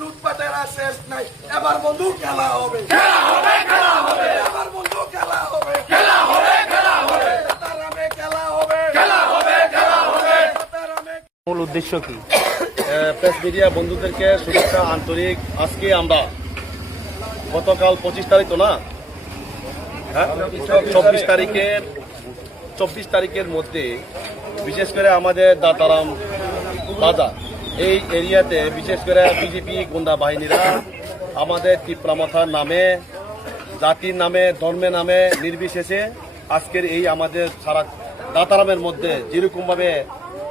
লুটপাটের শেষ নাই। এবার বন্ধু খেলা হবে, এবার বন্ধু খেলা হবে, মূল উদ্দেশ্য কি? প্রেস মিডিয়া বন্ধুদেরকে শুভেচ্ছা আন্তরিক। আজকে আমরা গতকাল 25 তারিখ তো না, 24 তারিখের মধ্যে বিশেষ করে আমাদের দাতারাম বাজার এই এরিয়াতে বিশেষ করে বিজেপি গুন্ডা বাহিনীরা আমাদের টিপ্রামাথার নামে, জাতির নামে, ধর্মের নামে নির্বিশেষে আজকের এই আমাদের সারা দাতারামের মধ্যে যেরকমভাবে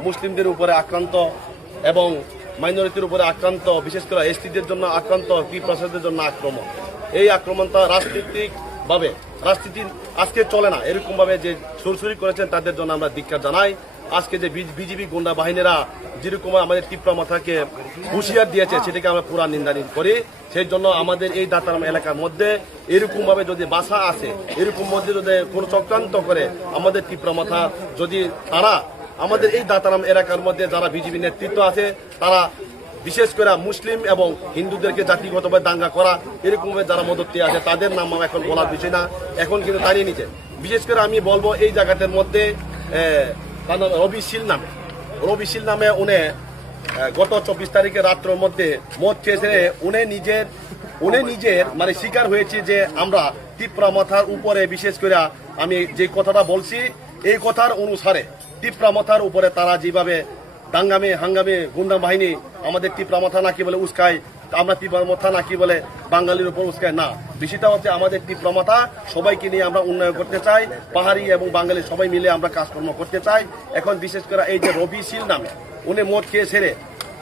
মুসলিমদের উপরে আক্রান্ত এবং মাইনরিটির উপরে আক্রান্ত, বিশেষ করে এসটিদের জন্য আক্রান্ত, টিপ্রাসাদের জন্য আক্রমণ, এই আক্রমণটা রাজনীতিকভাবে রাজনীতি আজকে চলে না, এরকমভাবে যে সুরসুরি করেছেন তাদের জন্য আমরা ধিক্কার জানাই। আজকে যে বিজেপি গুন্ডা বাহিনীরা যেরকম আমাদের টিপ্রামাথাকে হুঁশিয়ার দিয়েছে সেটাকে আমরা পুরা নিন্দা করি। সেই জন্য আমাদের এই দাতারাম এলাকার মধ্যে এরকম ভাবে যদি বাসা আসে, এরকম মধ্যে যদি কোনো চক্রান্ত করে আমাদের টিপ্রামাথা যদি তারা আমাদের এই দাতারাম এলাকার মধ্যে যারা বিজেপি নেতৃত্ব আছে তারা বিশেষ করে মুসলিম এবং হিন্দুদেরকে জাতিগতভাবে দাঙ্গা করা এরকমভাবে যারা মদতটি আছে তাদের নাম এখন বলার বিষয় না, এখন কিন্তু দাঁড়িয়ে নিচ্ছে। বিশেষ করে আমি বলবো এই জায়গাটার মধ্যে রবি শীল নামে উনি গত 24 তারিখের রাত্রের মধ্যে মদ খেয়েছে। উনি নিজের মানে স্বীকার হয়েছে যে আমরা টিপ্রামাথার উপরে বিশেষ করে আমি যে কথাটা বলছি এই কথার অনুসারে টিপ্রামাথার উপরে তারা যেভাবে হাঙ্গামে গুন্ডা বাহিনী আমাদের টিপ্রামাথা নাকি বলে উস্কায়, আমরা টিপ্রামাথা নাকি বলে বাঙালির উপর উস্কায় না। বিষয়টা হচ্ছে আমাদের টিপ্রামাথা সবাইকে নিয়ে আমরা উন্নয়ন করতে চাই, পাহাড়ি এবং বাঙালি সবাই মিলে আমরা কাজকর্ম করতে চাই। এখন বিশেষ করে এই যে রবি শীল নামে উনি মদ খেয়ে সেরে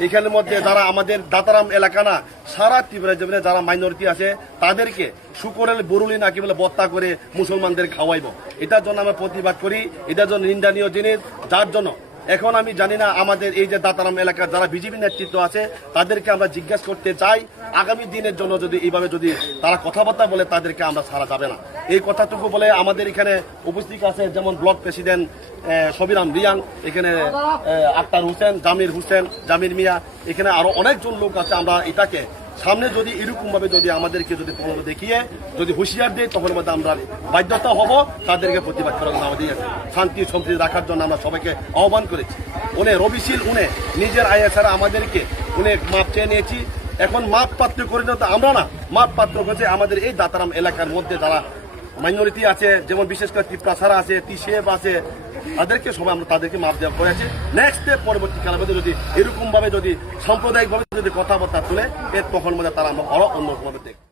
এখানের মধ্যে যারা আমাদের দাতারাম এলাকা না সারা ত্রিপুরা জমিনে যারা মাইনরিটি আছে তাদেরকে শুকরের বরুলি নাকি বলে বত্তা করে মুসলমানদের খাওয়াইব, এটার জন্য আমরা প্রতিবাদ করি। এটার জন্য নিন্দনীয় জিনিস, যার জন্য এখন আমি জানি না আমাদের এই যে দাতারাম এলাকার যারা বিজেপি নেতৃত্ব আছে তাদেরকে আমরা জিজ্ঞাসা করতে চাই আগামী দিনের জন্য যদি এইভাবে যদি তারা কথাবার্তা বলে তাদেরকে আমরা ছাড়া যাবে না। এই কথাটুকু বলে আমাদের এখানে উপস্থিত আছে যেমন ব্লক প্রেসিডেন্ট সবিরাম রিয়াং, এখানে আক্তার হোসেন, জামির মিয়া, এখানে আরো অনেকজন লোক আছে। আমরা এটাকে সামনে যদি এরকম ভাবে যদি আমাদেরকে যদি প্রমাণ দেখিয়ে যদি হুঁশিয়ার দেয় তখন মধ্যে আমরা বাধ্যতা হব তাদেরকে প্রতিবাদ করার জন্য আমাদের শান্তি সম্প্রীতি রাখার জন্য আমরা সবাইকে আহ্বান করেছি। উনি রবিশীল উনি নিজের আইএসআর আমাদেরকে উনি মাপ চেয়ে নিয়েছি। এখন মাপ পাত্র করে না তো আমরা না, মাপ পাত্র হচ্ছে আমাদের এই দাতারাম এলাকার মধ্যে যারা মাইনরিটি আছে, যেমন বিশেষ করে টিপ্রাসারা আছে, টিসেব আছে, তাদেরকে সবাই আমরা তাদেরকে মাপ দেওয়া করেছি। নেক্সট ডে পরবর্তীকালের মধ্যে যদি এরকম ভাবে যদি সাম্প্রদায়িক ভাবে যদি কথাবার্তা তুলে এর তখন মধ্যে তারা আমরা আরো অন্যরকম ভাবে দেখব।